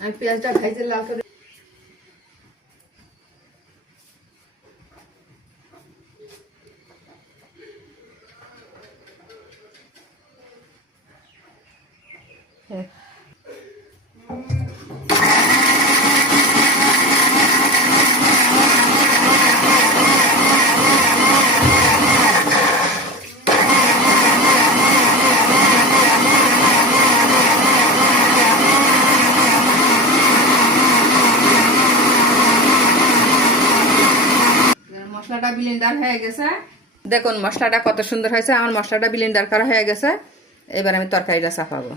আমি পেঁয়াজটা ভাইজে লাল করে মশলাটা ব্লেন্ডার হয়ে গেছে। দেখুন মশলাটা কত সুন্দর হয়েছে। আমার মশলাটা ব্লেন্ডার করা হয়ে গেছে। এবার আমি তরকারিটা চাপাবো।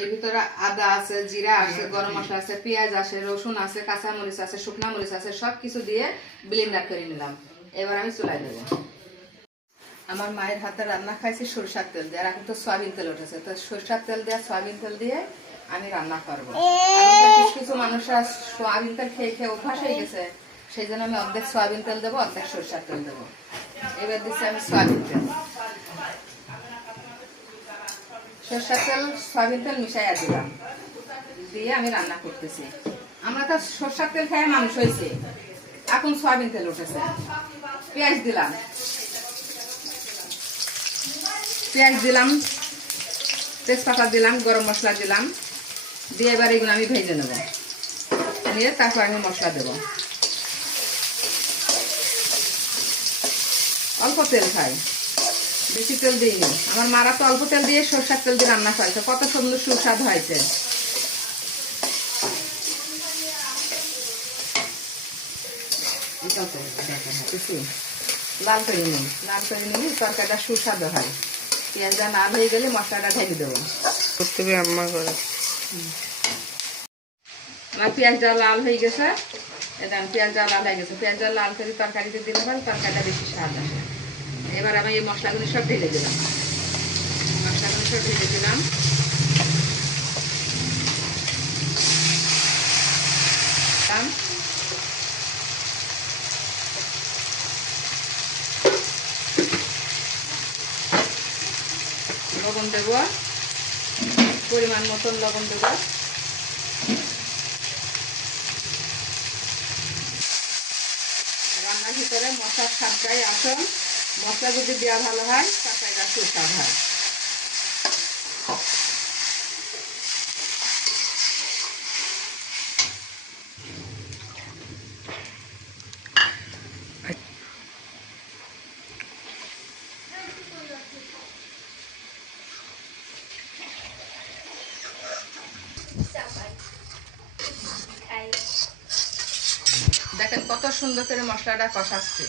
এর ভিতরে আদা আছে, জিরা আছে, গরম মশলা আছে, পেঁয়াজ আছে, রসুন আছে, কাঁচা মরিচ আছে, শুকনা মরিচ আছে, সবকিছু দিয়ে ব্লেন্ডার করে নিলাম। এবার আমি চুলায় দেব। আমার মায়ের হাতে রান্না খাইছি সরষার তেল দিয়ে, আর এখন তো সয়াবিন তেল উঠেছে, তো সরষার তেল দিয়ে সয়াবিন তেল দিয়ে আমি রান্না করবো। কিছু মানুষরা সয়াবিন তেল খেয়ে খেয়ে অভ্যাস হয়ে গেছে, সেই জন্য আমি অর্ধেক সয়াবিন তেল দেবো, অর্ধেক সরষার তেল দেবো। এবার দিচ্ছি আমি সয়াবিন তেল, সরষার তেল সয়াবিন তেল মিশাইয়া দিলাম, দিয়ে আমি রান্না করতেছি। আমরা তো সরষার তেল খাই মানুষ হয়েছে, এখন সয়াবিন তেল উঠেছে। পেঁয়াজ দিলাম, তেজপাতা দিলাম, গরম মশলা দিলাম, দিয়ে এবার এগুলো আমি ভেজে নেব, নিয়ে তারপর আমি মশলা দেব। অল্প তেল খাই, বেশি তেল দিইনি। আমার মারা তো অল্প তেল দিয়ে সরষার তেল দিয়ে রান্না করেছে, কত সুন্দর সুস্বাদু হয়েছে। লাল করে নিই, তরকারিটা সুস্বাদু হয়। পেঁয়াজটা লাল হয়ে গেলে মশলাটা ঢেলে দেবো। আমার পেঁয়াজটা লাল হয়ে গেছে, পেঁয়াজটা লাল করে তরকারিতে দিলে পরে তরকারিটা বেশি স্বাদ আসে। এবার আমি এই মশলাগুলো সব ঢেলে দিলাম, লবণ দেব, পরিমাণ মতন লবণ দেব। রান্নার ভিতরে মশলার স্বাদটাই আসল। মশলা যদি দেওয়া ভালো হয় তরকারিটা সুস্বাদ হয়। দেখেন কত সুন্দর করে মশলাটা কষাচ্ছে।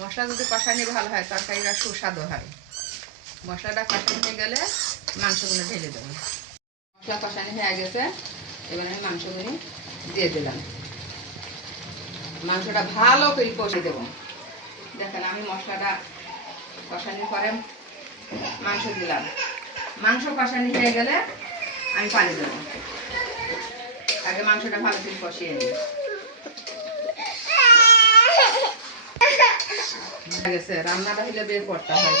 মশলা যদি কষানি ভালো হয় তরকারিটা সুস্বাদু হয়। মশলাটা কষানি হয়ে গেলে মাংসগুলো ঢেলে দেবো। মশলা কষানি হয়ে গেছে, এবার আমি মাংসগুলো দিয়ে দিলাম। মাংসটা ভালো করে কষে দেবো। দেখেন আমি মশলাটা কষানি পরে মাংস দিলাম। মাংস কষানি হয়ে গেলে আমি পানি দেবো। আগে মাংসটা ভালো করে কষিয়ে নিই। রান্নাটা হলে বের করতে হয়।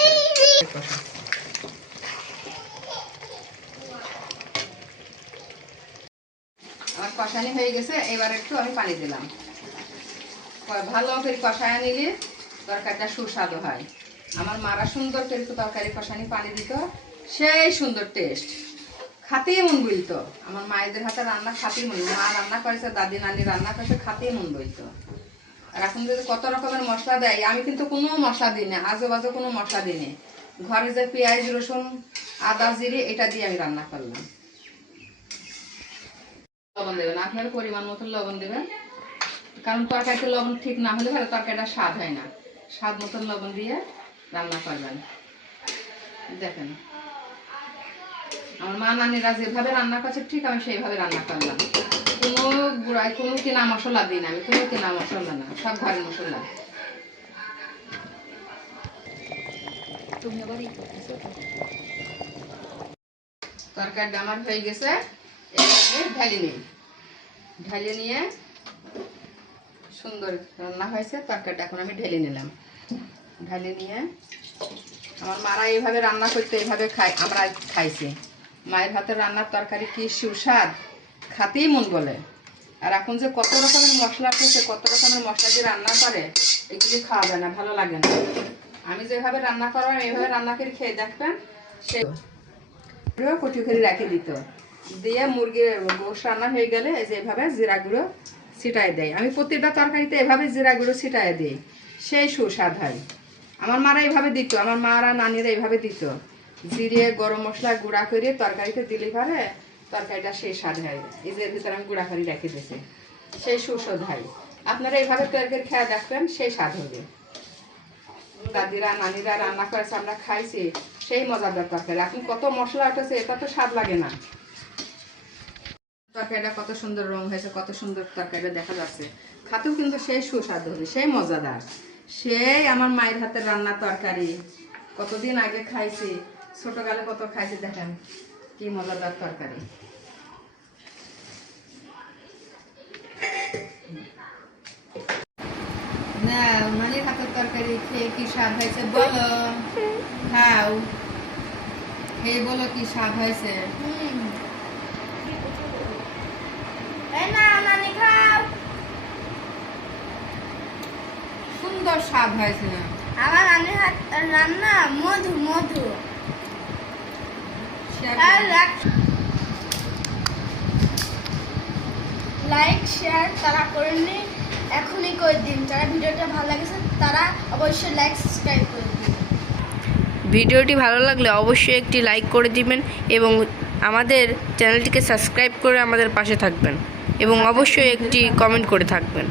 আমার কষানি হয়ে গেছে, এবার একটু আমি পানি দিলাম। ভালো করে কষায় নিলে তরকারিটা সুস্বাদু হয়। আমার মারা সুন্দর করে একটু তরকারি কষানি পানি দিত, সেই সুন্দর টেস্ট, খাতেই মন বলতো। আমার মায়েদের হাতে রান্না খাতেই মন, মা রান্না করেছে, দাদি নানি রান্না করেছে, খাতেই মন বলতো। আর এখন যদি কত রকমের মশলা দেয়, আমি কিন্তু কোনো মশলা দিই না, আজে বাজে কোনো মশলা দিই না। ঘরে যে পেঁয়াজ রসুন আদা জিরে এটা দিয়ে আমি রান্না করলাম। লবণ দেবেন, আপনার পরিমাণ মতো লবণ দেবেন, কারণ তরকারিতে লবণ ঠিক না হলে ভালো তরকারিটা স্বাদ হয় না। স্বাদ মতন লবণ দিয়ে রান্না করবেন। দেখেন আমার মা নানিরা যেভাবে রান্না করছে ঠিক আমি সেইভাবে রান্না করলাম। কোনো গুঁড়ায় কোনো কেনা মশলা দিই না, আমি কোনো কেনা মশলা না, সব ঘরের মশলা। তরকারিটা আমার হয়ে গেছে, ঢালি নিয়ে সুন্দর রান্না হয়েছে। তরকারিটা এখন আমি ঢেলে নিলাম। ঢালি নিয়ে আমার মারা এইভাবে রান্না করতে এইভাবে আমরা খাইছি। মায়ের হাতের রান্নার তরকারি কি সুস্বাদ, খাতেই মন বলে। আর এখন যে কত রকমের মশলা আছে, কত রকমের মশলা দিয়ে রান্না করে, এগুলি খাওয়া যায় না, ভালো লাগে না। আমি যেভাবে রান্না করলাম এইভাবে রান্না করে খেয়ে দেখবেন। সে কটি করে রেখে দিত, দিয়ে মুরগির গোশ রান্না হয়ে গেলে এই যে এভাবে জিরা গুঁড়ো ছিটাই দেয়। আমি প্রতিটা তরকারিতে এভাবে জিরা গুঁড়ো ছিটাই দিই, সেই সুস্বাদ হয়। আমার মারা এইভাবে দিত, আমার মারা নানিরা এইভাবে দিত, জিরে গরম মশলা গুঁড়া করে তরকারিতে দিলে পারে তরকারিটা সেই স্বাদ হয়। এই যে ভিতরে আমি গুঁড়া করে রেখে দিয়েছি, সেই সুস্বাদ হয়। আপনারা এইভাবে তরকারি খেয়ে দেখবেন, সেই স্বাদ হবে। দাদিরা নানিরা রান্না করেছে, আমরা খাইছি, সেই মজাদার তরকারি। এখন কত মশলা উঠেছে, এটা তো স্বাদ লাগে না। তরকারিটা কত সুন্দর রং হয়েছে, কত সুন্দর তরকারিটা দেখা যাচ্ছে, খাতেও কিন্তু সেই সুস্বাদ হবে, সেই মজাদার। সেই আমার মায়ের হাতের রান্নার তরকারি কতদিন আগে খাইছি, ছোটকালে কত খাইছি, দেখেন কি মজাদার তরকারি। না মায়ের হাতের তরকারি খেয়ে কি স্বাদ হয়েছে বলো, খাও, খেয়ে বলো কি স্বাদ হয়েছে। সুন্দর স্বাদ হয়েছে না আমার নানির হাত রান্না মধু মধু। লাইক শেয়ার তারা করেননি, এখনই করে দিন। যারা ভিডিওটা ভালো লাগেছে তারা অবশ্যই লাইক সাবস্ক্রাইব করে দিন। ভিডিওটি ভালো লাগলে অবশ্যই একটি লাইক করে দিবেন এবং আমাদের চ্যানেলটিকে সাবস্ক্রাইব করে আমাদের পাশে থাকবেন এবং অবশ্যই একটি কমেন্ট করে থাকবেন।